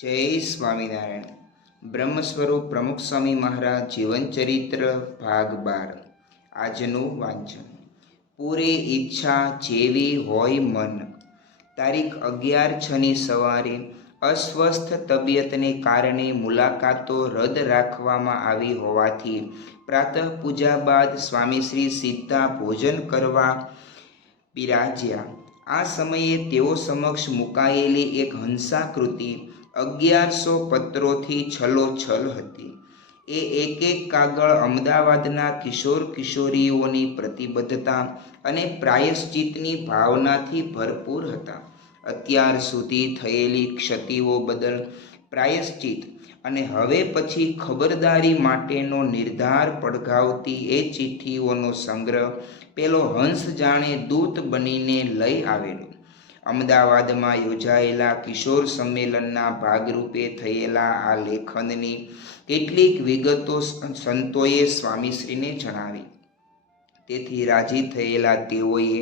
જય સ્વામિનારાયણ. બ્રહ્મ સ્વરૂપ પ્રમુખ સ્વામી મહારાજ જીવનચરિત્ર ભાગ 12. આજનું વાંચન. પૂરે ઈચ્છા જેવી હોય મન. તારીખ 11/6ની સવારે અસ્વસ્થ તબિયતને કારણે મુલાકાતો રદ રાખવામાં આવી હોવાથી પ્રાતઃ પૂજા બાદ સ્વામીશ્રી સીધા ભોજન કરવા બિરાજ્યા. આ સમયે તેઓ સમક્ષ મુકાયેલી એક હંસાકૃતિ 1100 પત્રોથી છલોછલ હતી. એ એક એક કાગળ અમદાવાદના કિશોર કિશોરીઓની પ્રતિબદ્ધતા અને પ્રાયશ્ચિતની ભાવનાથી ભરપૂર હતા. અત્યાર સુધી થયેલી ક્ષતિઓ બદલ પ્રાયશ્ચિત અને હવે પછી ખબરદારી માટેનો નિર્ધાર પડઘાવતી એ ચિઠ્ઠીઓનો સંગ્રહ પેલો હંસ જાણે દૂત બનીને લઈ આવેલો. અમદાવાદમાં યોજાયેલા કિશોર સંમેલનના ભાગરૂપે થયેલા આ લેખનની કેટલીક વિગતો સંતોએ સ્વામીશ્રીને જણાવી. તેથી રાજી થયેલા તેઓએ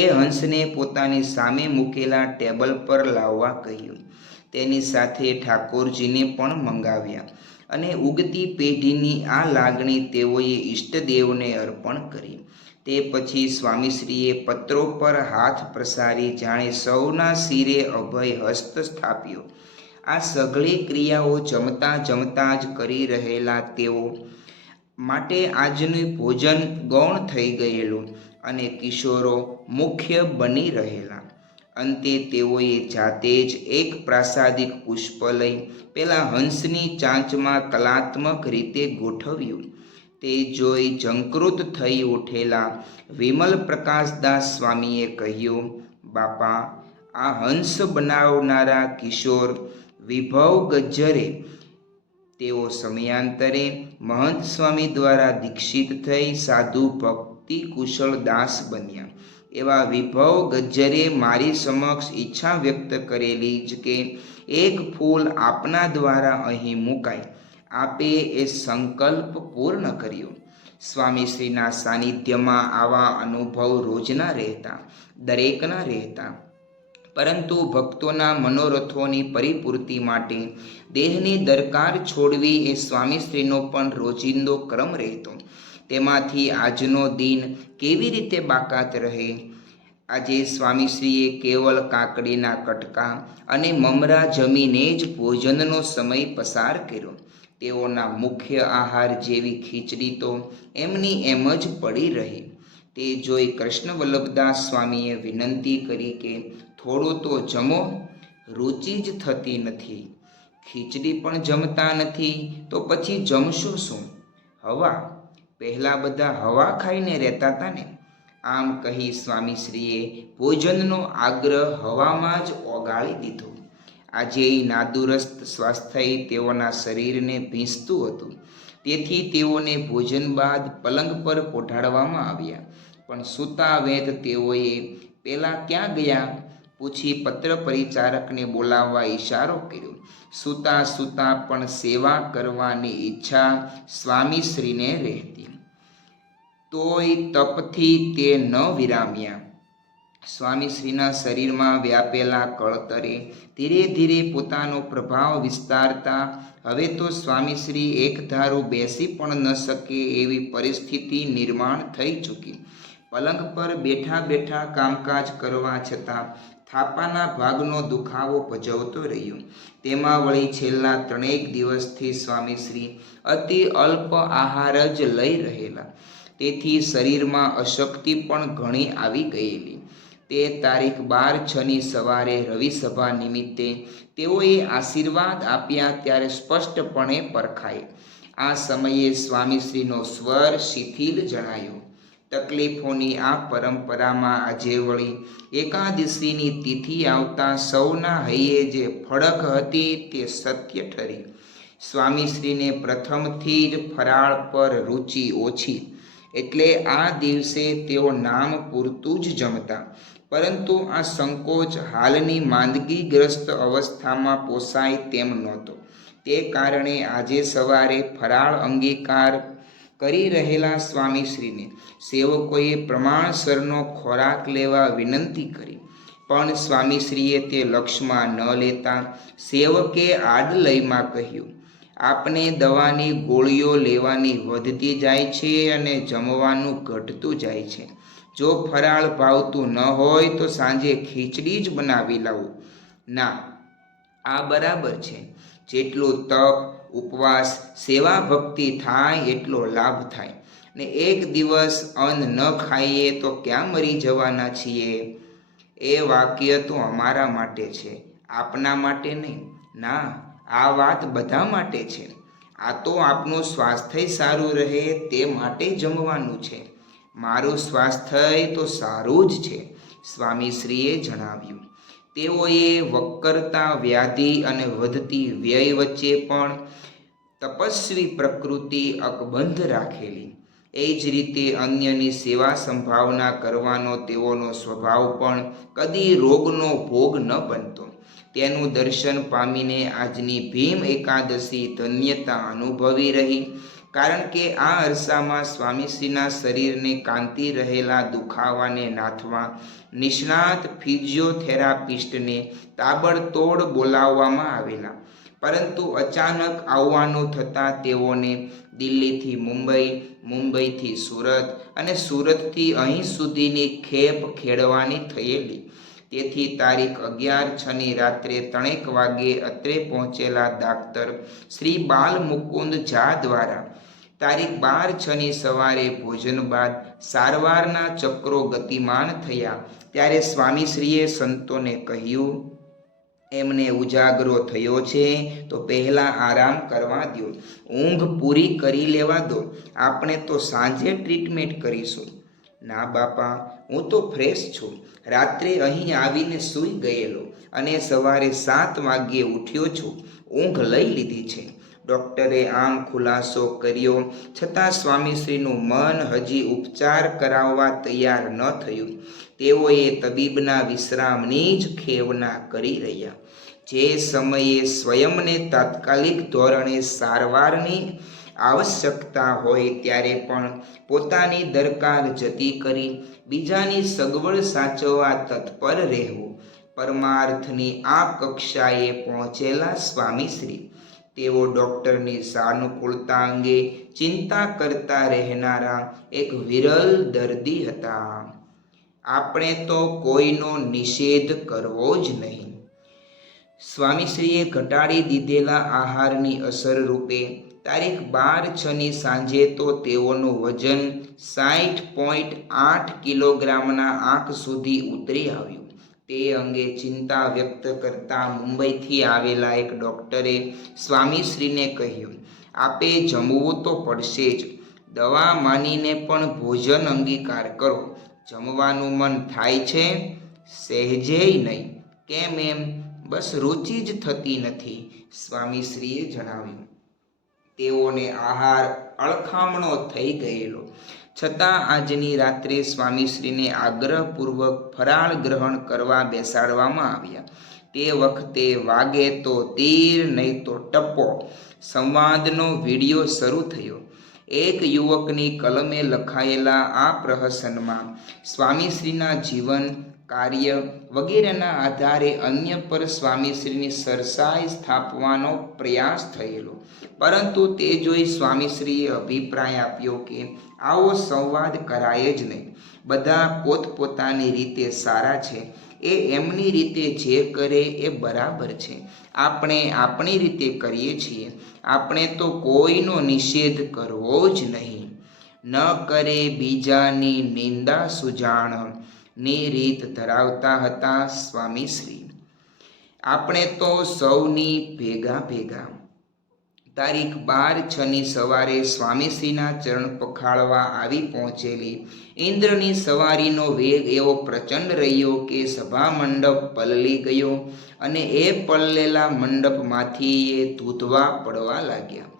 એ હંસને પોતાની સામે મૂકેલા ટેબલ પર લાવવા કહ્યું. તેની સાથે ઠાકોરજીને પણ મંગાવ્યા અને ઉગતી પેઢીની આ લાગણી તેઓએ ઈષ્ટદેવને અર્પણ કરી. તે પછી સ્વામીશ્રીએ પત્રો પર હાથ પ્રસારી જાણે સૌના શિરે અભય હસ્ત સ્થાપ્યો. આ સઘળી ક્રિયાઓ જમતા જમતા જ કરી રહેલા તેઓ માટે આજનું ભોજન ગૌણ થઈ ગયેલું અને કિશોરો મુખ્ય બની રહેલા. અંતે તેઓએ જાતે જ એક પ્રાસાદિક પુષ્પ લઈ પેલા હંસની ચાંચમાં કલાત્મક રીતે ગોઠવ્યું. તે જોઈ ઝંકૃત થઈ ઉઠેલા વિમલ પ્રકાશદાસ સ્વામીએ કહ્યું, બાપા, આ હંસ બનાવનારા કિશોર વિભવ ગજ્જરે. તેઓ સમયાંતરે મહંત સ્વામી દ્વારા દીક્ષિત થઈ સાધુ ભક્તિ કુશળ દાસ બન્યા. એવા વિભવ ગજ્જરે મારી સમક્ષ ઈચ્છા વ્યક્ત કરેલી જ કે એક ફૂલ આપના દ્વારા અહીં મુકાય. આપે એ સંકલ્પ પૂર્ણ કર્યો. સ્વામીશ્રીના સાનિધ્યમાં આવા અનુભવ રોજના રહેતા, દરેકના રહેતા. પરંતુ ભક્તોના મનોરથોની પરિપૂર્તિ માટે દેહની દરકાર છોડવી એ સ્વામીશ્રીનો પણ રોજિંદો ક્રમ રહેતો. તેમાંથી આજનો દિન કેવી રીતે બાકાત રહે? આજે સ્વામીશ્રીએ કેવલ કાકડીના કટકા અને મમરા જમીને જ ભોજનનો સમય પસાર કર્યો. તેઓના મુખ્ય આહાર જેવી ખીચડી તો એમની એમ જ પડી રહી. તે જોઈ કૃષ્ણવલ્લભદાસ સ્વામીએ વિનંતી કરી કે થોડું તો જમો. રુચિ જ થતી નથી. ખીચડી પણ જમતા નથી તો પછી જમશો શું? હવા? પહેલાં બધા હવા ખાઈને રહેતા હતા ને. આમ કહી સ્વામીશ્રીએ ભોજનનો આગ્રહ હવામાં જ ઓગાળી દીધો. આજે નાદુરસ્ત સ્વાસ્થ્ય તેઓના શરીરને ભીંસતું હતું. તેથી તેઓને ભોજન બાદ પલંગ પર પોઢાડવામાં આવ્યા. પણ સૂતા વેત તેઓએ પેલા ક્યાં ગયા પૂછી પત્ર પરિચારકને બોલાવવા ઈશારો કર્યો. સૂતા સૂતા પણ સેવા કરવાની ઈચ્છા સ્વામીશ્રીને રહેતી. તોય તપથી તે ન વિરામ્યા. સ્વામીશ્રીના શરીરમાં વ્યાપેલા કળતરે ધીરે ધીરે પોતાનો પ્રભાવ વિસ્તારતા હવે તો સ્વામીશ્રી એકધારું બેસી પણ ન શકે એવી પરિસ્થિતિ નિર્માણ થઈ ચૂકી. પલંગ પર બેઠા બેઠા કામકાજ કરવા છતાં થાપાના ભાગનો દુખાવો ભજવતો રહ્યો. તેમાં વળી છેલ્લા 3 દિવસથી સ્વામીશ્રી અતિ અલ્પ આહાર જ લઈ રહેલા. તેથી શરીરમાં અશક્તિ પણ ઘણી આવી ગયેલી. તે તારીખ 12/6ની સવારે રવિસભા નિમિત્તે તેઓએ આશીર્વાદ આપ્યા ત્યારે સ્પષ્ટપણે પરખાય. આ સમયે સ્વામીશ્રીનો સ્વર શિથિલ જણાયો. તકલીફોની આ પરંપરામાં આજે વળી એકાદશીની તિથિ આવતા સૌના હૈયે જે ફડક હતી તે સત્ય ઠરી. સ્વામીશ્રીને પ્રથમથી જ ફરાળ પર રુચિ ઓછી. એટલે આ દિવસે તેઓ નામ પૂરતું જ જમતા. પરંતુ આ સંકોચ હાલની માંદગીગ્રસ્ત અવસ્થામાં પોસાય તેમ નહોતો. તે કારણે આજે સવારે ફરાળ અંગીકાર કરી રહેલા સ્વામીશ્રીને સેવકોએ પ્રમાણસરનો ખોરાક લેવા વિનંતી કરી. પણ સ્વામીશ્રીએ તે લક્ષમાં ન લેતા સેવકે આડલયમાં કહ્યું, આપને દવાની ગોળીઓ લેવાની વધતી જાય છે અને જમવાનું ઘટતું જાય છે. જો ફરાળ ભાવતું ન હોય તો સાંજે ખીચડી જ બનાવી લાવું. ના, આ બરાબર છે. જેટલું તપ, ઉપવાસ, સેવા ભક્તિ થાય એટલો લાભ થાય. ને એક દિવસ અન્ન ન ખાઈએ તો ક્યાં મરી જવાના છીએ? એ વાક્ય તો અમારા માટે છે, આપના માટે નહીં. ના, આ વાત બધા માટે છે. આ તો આપનું સ્વાસ્થ્ય સારું રહે તે માટે જમવાનું છે. મારું સ્વાસ્થ્ય તો સારું જ છે, સ્વામીશ્રીએ જણાવ્યું. તેઓએ વક્કરતા વ્યાધિ અને વધતી વ્યય વચ્ચે પણ તપસ્વી પ્રકૃતિ અકબંધ રાખેલી. એ જ રીતે અન્યની સેવા સંભાવના કરવાનો તેઓનો સ્વભાવ પણ કદી રોગનો ભોગ ન બનતો. તેનું દર્શન પામીને આજની ભીમ એકાદશી ધન્યતા અનુભવી રહી. કારણ કે આ અરસામાં સ્વામીશ્રીના શરીરને કાંતિ રહેલા દુખાવાને નાથવા નિષ્ણાત ફિઝિયોથેરાપિસ્ટને તાબડતોડ બોલાવવામાં આવેલા. પરંતુ અચાનક આવવાનું થતાં તેઓને દિલ્હીથી મુંબઈ, મુંબઈથી સુરત અને સુરતથી અહીં સુધીની ખેપ ખેડવાની થયેલી. તેથી તારીખ 11/6ની રાત્રે 3 વાગે અત્રે પહોંચેલા ડાક્ટર શ્રી બાલમુકુંદ ઝા દ્વારા તારીખ 12/6ની સવારે ભોજન બાદ સારવારના ચક્રો ગતિમાન થયા ત્યારે સ્વામીશ્રીએ સંતોને કહ્યું, એમને ઉજાગરો થયો છે તો પહેલાં આરામ કરવા દો, ઊંઘ પૂરી કરી લેવા દો. આપણે તો સાંજે ટ્રીટમેન્ટ કરીશું. ના બાપા, હું તો ફ્રેશ છું. રાત્રે અહીં આવીને સૂઈ ગયેલો અને સવારે 7 વાગ્યે ઉઠ્યો છું. ઊંઘ લઈ લીધી છે. ડૉક્ટરે આમ ખુલાસો કર્યો છતાં સ્વામીશ્રીનું મન હજી ઉપચાર કરાવવા તૈયાર ન થયું. તેઓએ તબીબના વિશ્રામની જ ખેવના કરી રહ્યા. જે સમયે સ્વયંને તાત્કાલિક ધોરણે સારવારની આવશ્યકતા હોય ત્યારે પણ પોતાની દરકાર જતી કરી બીજાની સગવડ સાચવવા તત્પર રહેવું. પરમાર્થની આ કક્ષાએ પહોંચેલા સ્વામીશ્રી તેઓ ડૉક્ટરની સાનુકૂળતા અંગે ચિંતા કરતા રહેનારા એક વિરલ દર્દી હતા. આપણે તો કોઈનો નિષેધ કરવો જ નહીં. સ્વામીશ્રીએ ઘટાડી દીધેલા આહારની અસર રૂપે તારીખ 12/6ની સાંજે તો તેઓનું વજન 60.8 કિલોગ્રામના આંક સુધી ઉતરી આવ્યું. તે અંગે ચિંતા વ્યક્ત કરતા મુંબઈથી આવેલા એક ડૉક્ટરે સ્વામીશ્રીને કહ્યું, આપે જમવું તો પડશે જ. દવા માનીને પણ ભોજન અંગીકાર કરો. જમવાનું મન થાય છે? સહેજેય નહીં. કેમ એમ? બસ રુચિ જ થતી નથી, સ્વામીશ્રીએ જણાવ્યું. તેઓને આહાર અળખામણો થઈ ગયેલો છતાં આજની રાત્રે સ્વામીશ્રીને આગ્રહપૂર્વક ફરાળ ગ્રહણ કરવા બેસાડવામાં આવ્યા. તે વખતે વાગે તો તીર નહીં તો ટપ્પો સંવાદનો વિડીયો શરૂ થયો. એક યુવકની કલમે લખાયેલા આ પ્રહસનમાં સ્વામીશ્રીના જીવન, કાર્ય વગેરેના આધારે અન્ય પર સ્વામીશ્રીની સરસાઈ સ્થાપવાનો પ્રયાસ થયેલો. પરંતુ તે જોઈ સ્વામીશ્રીએ અભિપ્રાય આપ્યો કે આવો સંવાદ કરાય જ નહીં. બધા પોતપોતાની રીતે સારા છે. એ એમની રીતે જે કરે એ બરાબર છે. આપણે આપણી રીતે કરીએ છીએ. આપણે તો કોઈનો નિષેધ કરવો જ નહીં. ન કરે બીજાની નિંદા સુજાણ ની રીત ધરાવતા હતા સ્વામીશ્રી. આપણે તો સૌની ભેગા ભેગા. તારીખ 12/6ની સવારે સ્વામીશ્રીના ચરણ પખાળવા આવી પહોંચેલી ઇન્દ્રની સવારીનો વેગ એવો પ્રચંડ રહ્યો કે સભા મંડપ પલળી ગયો અને એ પલળેલા મંડપમાંથી એ ધૂધવા પડવા લાગ્યા.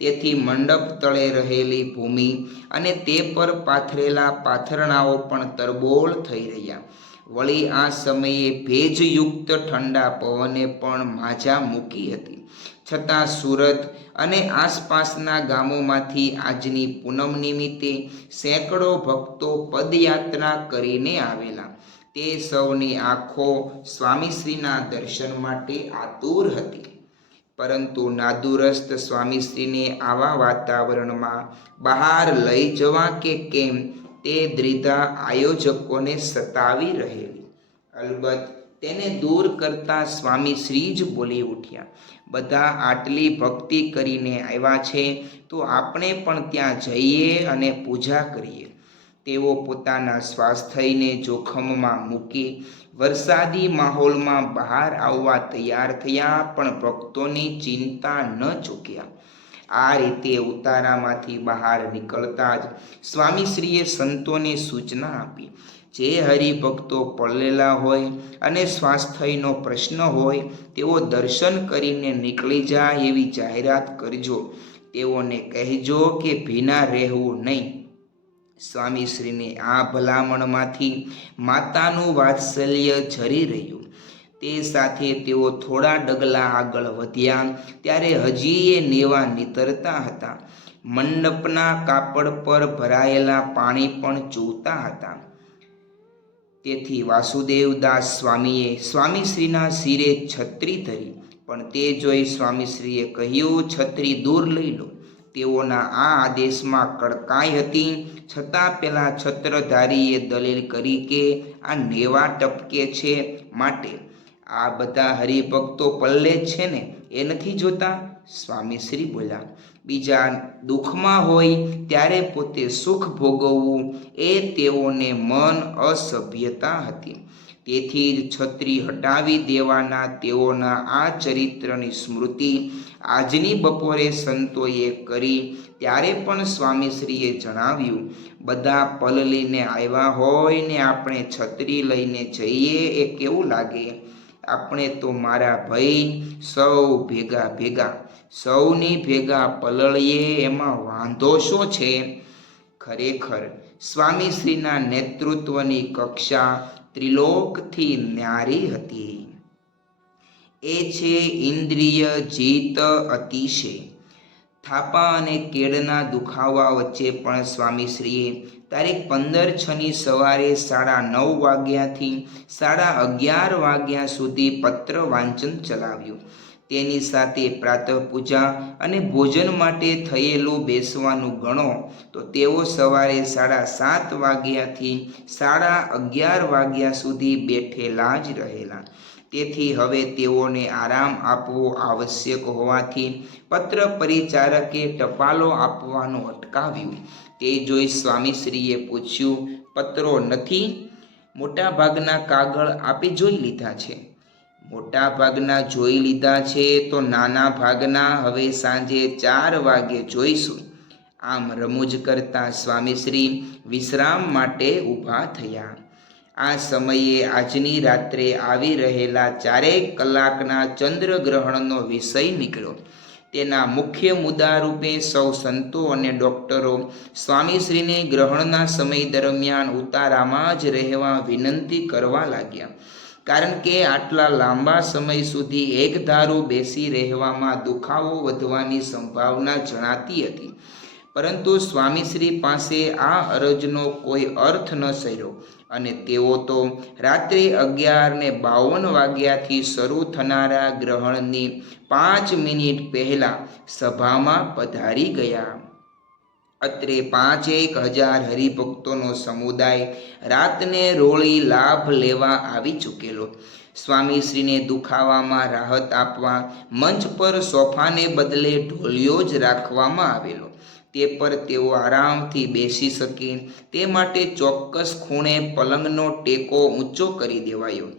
તેથી મંડપ તળે રહેલી ભૂમિ અને તે પર પાથરેલા પાથરણાઓ પણ તરબોળ થઈ રહ્યા. વળી આ સમયે ભેજયુક્ત ઠંડા પવને પણ માજા મૂકી હતી. છતાં સુરત અને આસપાસના ગામોમાંથી આજની પૂનમ નિમિત્તે સેંકડો ભક્તો પદયાત્રા કરીને આવેલા. તે સૌની આંખો સ્વામીશ્રીના દર્શન માટે આતુર હતી. પરંતુ નાદુરસ્ત સ્વામીશ્રીને આવા વાતાવરણમાં બહાર લઈ જવા કે કેમ તે દ્વિધા આયોજકોને સતાવી રહેલી. અલબત્ત તેને દૂર કરતા સ્વામીશ્રી જ બોલી ઉઠ્યા, બધા આટલી ભક્તિ કરીને આવ્યા છે તો આપણે પણ ત્યાં જઈએ અને પૂજા કરીએ. તેઓ પોતાના સ્વાસ્થ્યને જોખમમાં મૂકી વરસાદી માહોલમાં બહાર આવવા તૈયાર થયા, પણ ભક્તોની ચિંતા ન ચૂક્યા. આ રીતે ઉતારામાંથી બહાર નીકળતા જ સ્વામીશ્રીએ સંતોને સૂચના આપી, જે હરિભક્તો પડેલા હોય અને સ્વાસ્થ્યનો પ્રશ્ન હોય તેઓ દર્શન કરીને નીકળી જાય એવી જાહેરાત કરજો. તેઓને કહેજો કે ભીના રહેવું નહીં. સ્વામીશ્રીને આ ભલામણમાંથી માતાનું વાત્સલ્ય ઝરી રહ્યું. તે સાથે તેઓ થોડા ડગલા આગળ વધ્યા ત્યારે હજી એ નેવા નીતરતા હતા. મંડપના કાપડ પર ભરાયેલા પાણી પણ ચૂવતા હતા. તેથી વાસુદેવદાસ સ્વામીએ સ્વામીશ્રીના શિરે છત્રી ધરી, પણ તે જોઈ સ્વામીશ્રીએ કહ્યું, છત્રી દૂર લઈ લો. તેઓના આ આદેશમાં કડકાઈ હતી, છતાં પેલા છત્રધારીએ દલીલ કરી કે આ નેવા ટપકે છે, માટે આ બધા હરિભક્તો પલ્લે છે ને, એ નથી જોતા? સ્વામીશ્રી બોલ્યા, બીજા દુઃખમાં હોય ત્યારે પોતે સુખ ભોગવવું એ તેઓને મન અસભ્યતા હતી. તેથી જ છત્રી હટાવી દેવાના તેઓના આ ચરિત્રની સ્મૃતિ આજની બપોરે સંતોએ કરી. ત્યારે પણ સ્વામીશ્રીએ જણાવ્યું, બધા પલલીને આવ્યા હોય ને આપણે છત્રી લઈને જઈએ એ કેવું લાગે? આપણે તો મારા ભાઈ સૌ ભેગા ભેગા, સૌની ભેગા પલળીએ, એમાં વાંધો શું છે? ખરેખર સ્વામીશ્રીના નેતૃત્વની કક્ષા ત્રિલોકથી ન્યારી હતી. એ છે ઇન્દ્રિય જીત અતિશય. થાપા અને કેળના દુખાવા વચ્ચે પણ સ્વામીશ્રીએ તારીખ 15/6ની સવારે 9:30 વાગ્યાથી 11:30 વાગ્યા સુધી પત્ર વાંચન ચલાવ્યું. તેની સાથે પ્રાતઃ પૂજા અને ભોજન માટે થયેલું બેસવાનું ગણો તો તેઓ સવારે 7:30 વાગ્યાથી 11:30 વાગ્યા સુધી બેઠેલા જ રહેલા. તેથી હવે તેઓને આરામ આપવો આવશ્યક હોવાથી પત્ર પરિચારકે ટપાલો આપવાનું અટકાવ્યું. તે જોઈ સ્વામીશ્રીએ પૂછ્યું, પત્રો નથી? મોટા ભાગના કાગળ આપે જોઈ લીધા છે. મોટા ભાગના જોઈ લીધા છે તો નાના ભાગના હવે સાંજે 4 વાગે જોઈશું. આમ રમૂજ કરતા સ્વામીશ્રી વિશ્રામ માટે ઊભા થયા. આ સમયે આજની રાત્રે આવી રહેલા 4 કલાકના ચંદ્રગ્રહણનો વિષય નીકળ્યો. તેના મુખ્ય મુદ્દા રૂપે સૌ સંતો અને ડૉક્ટરો સ્વામીશ્રીને ગ્રહણના સમય દરમિયાન ઉતારામાં જ રહેવા વિનંતી કરવા લાગ્યા. કારણ કે આટલા લાંબા સમય સુધી એકધારું બેસી રહેવામાં દુખાવો વધવાની સંભાવના જણાતી હતી. પરંતુ સ્વામીશ્રી પાસે આ અરજનો કોઈ અર્થ ન સર્યો અને તેઓ તો રાત્રે 11:52 વાગ્યાથી શરૂ થનારા ગ્રહણની 5 મિનિટ પહેલાં સભામાં પધારી ગયા. અત્રે 5,000 હરિભક્તોનો સમુદાય રાતને રોળી લાભ લેવા આવી ચૂકેલો. સ્વામીશ્રીને દુખાવામાં રાહત આપવા મંચ પર સોફાને બદલે ઢોલિયો જ રાખવામાં આવેલો. તે પર તેઓ આરામથી બેસી શકે તે માટે ચોક્કસ ખૂણે પલંગનો ટેકો ઊંચો કરી દેવાયો.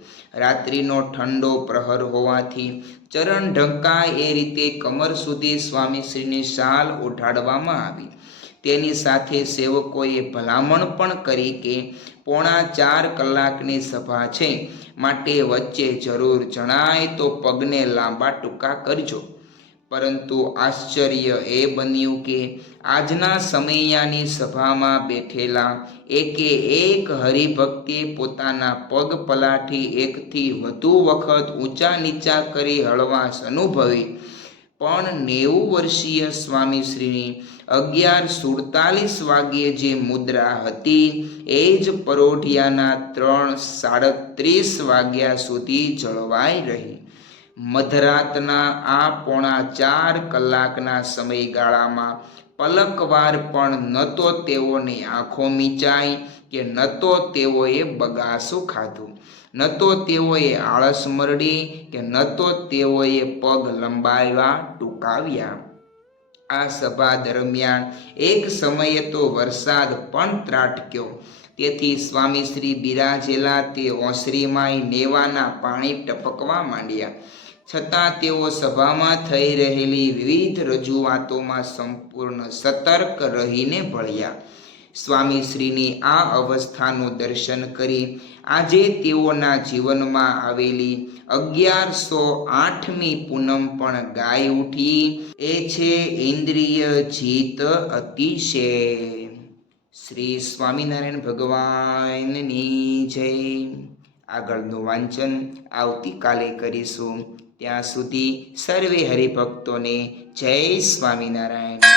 રાત્રિનો ઠંડો પ્રહર હોવાથી ચરણ ઢંકાય એ રીતે કમર સુધી સ્વામીશ્રીની શાલ ઓઢાડવામાં આવી. તેની સાથે સેવકોએ ભલામણ પણ કરી કે 3.25 કલાકની સભા છે, માટે વચ્ચે જરૂર જણાય તો પગને લાંબા ટૂંકા કરજો. પરંતુ આશ્ચર્ય એ બન્યું કે આજના સમયની સભામાં બેઠેલા એકે એક હરિભક્તે પોતાના પગ પલાઠી 1થી વધુ વખત ઊંચા નીચા કરી હળવાશ અનુભવી, પણ 90 વર્ષીય સ્વામીશ્રીની 11:47 વાગ્યે જે મુદ્રા હતી એ જ પરોઢિયાના 3:37 વાગ્યા સુધી જળવાઈ રહી. મધરાતના આ 3.25 કલાકના સમયગાળામાં પલકવાર પણ ન તો તેઓની આંખો મીચાઈ કે ન તો તેઓએ બગાસું ખાધું, ન તો તેઓએ આળસ મરડી કે ન તો તેઓએ પગ લંબાવ્યા ટૂંકાવ્યા. આ સભા દરમિયાન એક સમયે તો વરસાદ પણ ત્રાટક્યો. તેથી સ્વામીશ્રી બિરાજેલા તે ઓસરીમાંય નેવાના પાણી ટપકવા માંડ્યા. છતાં તેઓ સભામાં થઈ રહેલી વિવિધ રજૂઆતોમાં સંપૂર્ણ સતર્ક રહીને ભળ્યા. સ્વામીશ્રીની આ અવસ્થાનું દર્શન કરી આજે તેઓના જીવનમાં આવેલી 1108મી પૂનમ પણ ગાઈ ઉઠી. એ છે ઇન્દ્રિય જીત અતિશય. શ્રી સ્વામિનારાયણ ભગવાનની જય. આગળનું વાંચન આવતીકાલે કરીશું. ત્યાં સુધી સર્વે હરિભક્તોને જય સ્વામિનારાયણ.